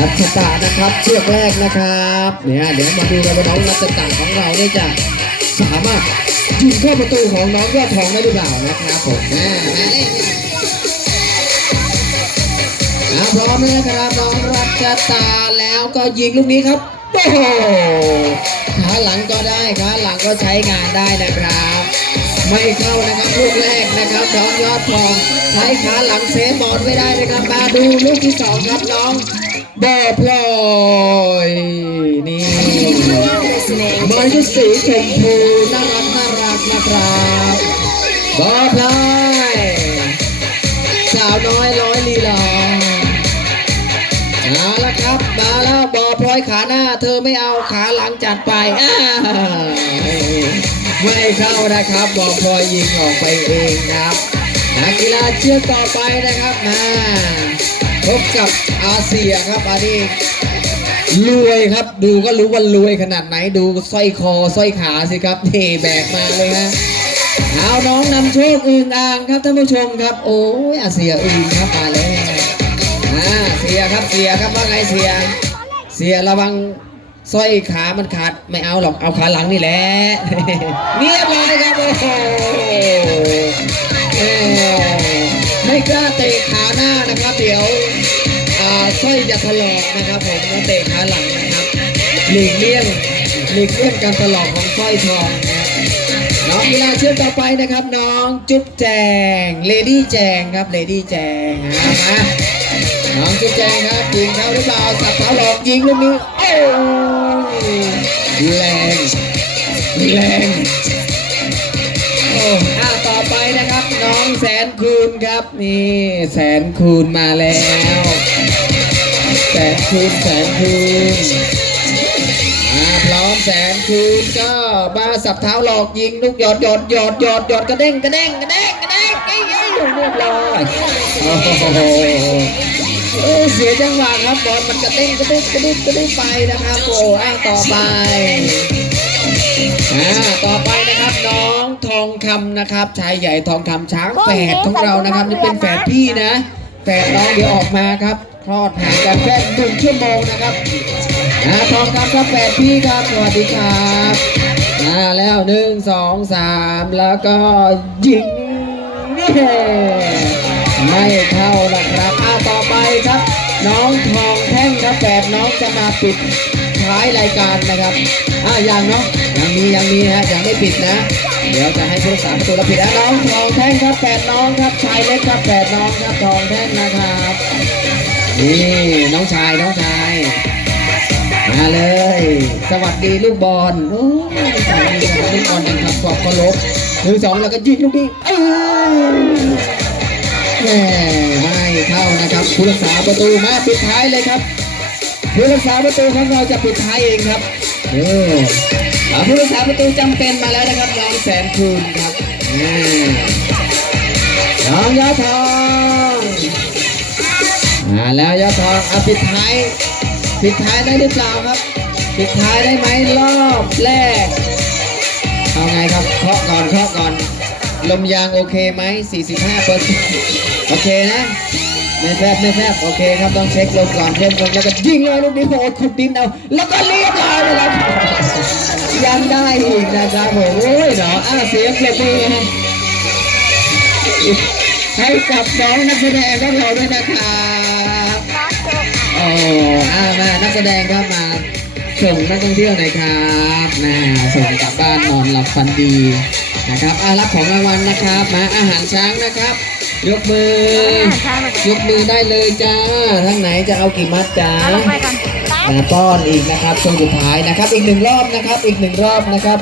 รัชตานะครับเชือกแรกนะครับเนี่ยเดี๋ยวมาดูกันว่าน้องรัชตาของเราเนี่ยจะสามารถยิงเข้าประตูของน้องยอดทองได้หรือเปล่านะครับผมอ่ามาเลยอ่าพร้อมแล้วนะครับน้องรัชตาแล้วก็ยิงลูกนี้ครับโอ้โหขาหลังก็ได้ขาหลังก็ใช้งานได้นะครับ ไม่เข้านะครับลูกแรกนะครับน้องยอดทองใช้ขาหลังเซฟบอลไม่ได้นะครับมาดูลูกที่สองครับน้อง บอพลอยนี่ไม้ที่สีชมพูน่ารักน่ารักนะครับบอพลอยสาวน้อยร้อยลีลาเอาละครับมาแล้วบอพลอยขาหน้า เธอไม่เอาขาหลังจัดไปไม่เข้านะครับบอพลอยยิงออกไปเองครับนักกีฬาเชือกต่อไปนะครับมา พบกับอาเซียครับอันนี้รวยครับ ดูก็รู้ว่ารวยขนาดไหนดูสร้อยคอสร้อยขาสิครับเทแบกมาเลยฮะเอาน้องนำโชคอื่นอ่างครับท่านผู้ชมครับ โอ้ยอาเซียอื่นครับมาแล้วอ่าเสียครับเสียครับว่าไงเสีย เสียระวังสร้อยขามันขาดไม่เอาหรอกเอาขาหลังนี่แหละเรียบร้อยครับโอ้โหเอ้ ไม่กล้าเตะขาหน้านะครับ เดี๋ยวอ่าสร้อยจะถลอกนะครับผมต้องเตะขาหลังนะครับหลีกเลี่ยงหลีกเลี่ยงการถลอกของสร้อยทองนะน้องกีฬาเชื่อมต่อไปนะครับ น้องจุ๊บแจงเลดี้แจงครับเลดี้แจงนะน้องจุ๊บแจงครับยิงเข้าหรือเปล่าสับเท้าหลอกยิงลูกนี้โอ้แรงแรง อ้าวต่อไปนะครับน้องแสนคูณครับนี่แสนคูณมาแล้ว แสนคูณแสนคูณอ่าพร้อมแสนคูณก็มาสับเท้าหลอกยิงลูกหยอดหยอดหยอดหยอดหยอดกระเด้งกระเด้งกระเด้งกระเด้งเอ้ยเอ้เรียบร้อยโอ้โหโอ้เสียจังหวะครับบอลมันกระเด้งกระดุกกระดุกกระดุกไปนะครับโอ้อ้างต่อไป อ่าต่อไปนะครับน้องทองคำนะครับ ชายใหญ่ทองคำช้างแฝดของเรานะครับนี่เป็นแฝดพี่นะแฝดน้องเดี๋ยวออกมาครับคลอดห่างกันแค่หนึ่งชั่วโมงนะครับอ่าทองคำครับแฝดพี่ครับสวัสดีครับมาแล้วหนึ่งสองสามแล้วก็ยิงนี่ไม่เข้านะครับอ่าต่อไปครับ น้องทองแท่งครับแฝดน้องจะมาปิด ท้ายรายการนะครับอ่ายังเนาะยังมียังมีฮะยังไม่ปิดนะ เดี๋ยวจะให้ผู้รักษาประตูรับผิดนะน้องทองแท่งครับแฝดน้องครับชายเล็กครับแฝดน้องครับทองแท่งนะครับนี่น้องชายน้องชายมาเลย สวัสดีลูกบอลโอ้ยสวัสดีลูกบอลยังทำกรอบก็ลบหนึ่งสองแล้วก็ยิงลูกนี้เอ้ยแหม่ไม่เข้านะครับผู้รักษาประตูมาปิดท้ายเลยครับ ผู้รักษาประตูของเราจะปิดท้ายเองครับเออเอาผู้รักษาประตูจำเป็นมาแล้วนะครับน้องแสนคูณครับอ่าน้องยอดทองมาแล้วยอดทองเอาปิดท้ายปิดท้ายได้หรือเปล่าครับปิดท้ายได้ไหมรอบแรกเอาไงครับเคาะก่อนเคาะก่อนลมยางโอเคไหม45เปอร์เซ็นต์โอเคนะ ไม่แฟบไม่แฟบโอเคครับต้องเช็คลมก่อนเช็คลมแล้วก็ยิงเลยลูกนี้โหขุดดินเอาแล้วก็เรียบร้อยเลยครับยังได้อีกนะครับผมโอ้ยเนาะอ้าวเสียงเปรบมือให้ให้กับน้องนักแสดงของเราด้วยนะครับโอ้อามานักแสดงครับมาส่งนักท่องเที่ยวหน่อยครับนะส่งกลับบ้านนอนหลับฝันดีนะครับอารับของรางวัลนะครับ มาอาหารช้างนะครับ ยกมือยกมือได้เลยจ้าทั้งไหนจะเอากี่มัดจ้าเอาลงไปกันอ่าป้อนอีกนะครับช่วงสุดท้ายนะครับ อีกหนึ่งรอบนะครับ อีกหนึ่งรอบนะครับ